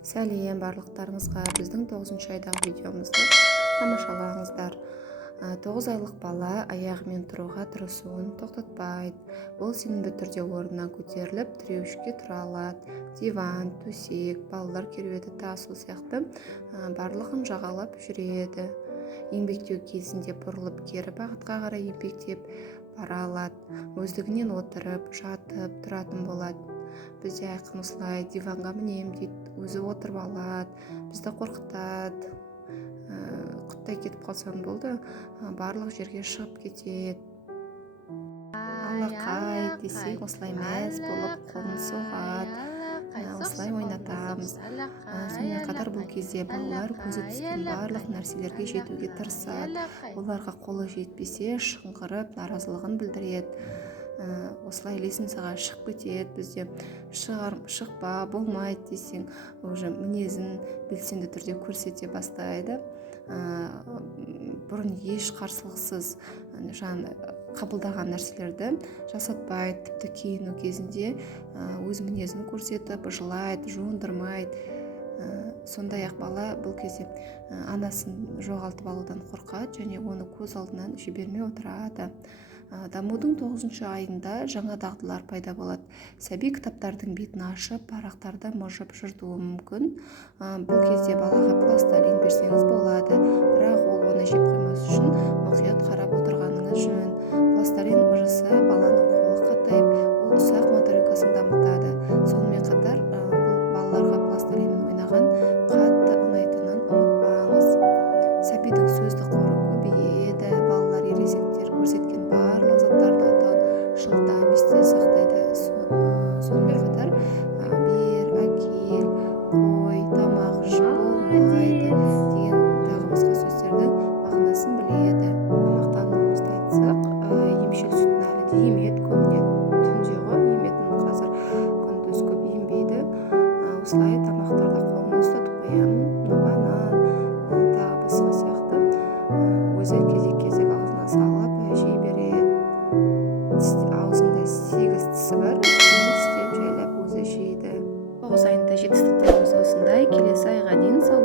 Сәлем барлықтарыңызға. Біздің 9 айдағы видеомызды тамашалаңыздар. 9 айлық бала аяғымен тұруға тырысуын тоқтатпайды. Бұл сенімді түрде орнынан көтеріліп, тіреуішке тұра алады. Диван, төсек, балалар керуеті, тас сол сияқты барлығын жағалап жүреді. Еңбектеу кезінде бұрылып кері бағытқа қарай еңбектеп бара алады. Өздігінен отырып, жатып, тұратын болады. Бізде айқын осылай диванға мінем дейді, өзі отырып алады, бізді қорқытады. Құттай кетіп қалсам болды, барлық жерге шығып кетеді. Алақай десек осылай мәз болып қолын соғады, осылай ойнатамыз. Сонымен қатар бұл кезде балалар көзі түскен барлық нәрселерге жетуге тырысады. Оларға қолы жетпесе шыңғырып наразылығын білдіреді. Осылай лесницаға шығып кетеді. Бізде шықпа, болмайды десең, уже мінезін белсенді түрде көрсете бастайды. Бұрын еш қарсылықсыз қабылдаған нәрселерді жасатпайды. Тіпті киіну кезінде өз мінезін көрсетіп, жылайды, жуындырмайды. Сондай-ақ бала бұл кезде анасын жоғалтып алудан қорқады және оны көз алдынан жібермей отырады. Дамудың 9 айында жаңа дағдылар пайда болады. Сәби кітаптардың бетін ашып, парақтарда мыжып жыртуы мүмкін. Бұл кезде балаға пластилин берсеңіз болады, бірақ ол оны жеп қоймас үшін мұқият қарап отырғаныңыз жөн. Пластилин мыжысы баланың қолы қатайып, ол ұсақ моторикасын дамытады. Сонымен қатар бұл балаларға пластилинмен ойнаған қатты ұнайтынын ұмытпаңыз. Сәбидің сөздік қоры көбейеді, балалар ересектер көрсеткен барлық заттарды атауын жылдам есте сақтайды. Сонымен қатар бер, әкел, қой, тамақ, жеп болмайды деген тағы басқа сөздердің мағынасын біледі. Тамақтануымызды айтсақ, емшек сүтін әлі де емеді, көбіне түнде ғой еметін, қазір күндіз көп ембейді. Осылай тамақтарда қолына ұстатып қоямын, банан, тағы басқа сияқты. Өзі кезек-кезек аузына салып жей береді. Аузында 8 тісі бар, тістеп жайлап өзі жейді. 9 айында жетістіктеріміз осындай. Келесі айға дейін сау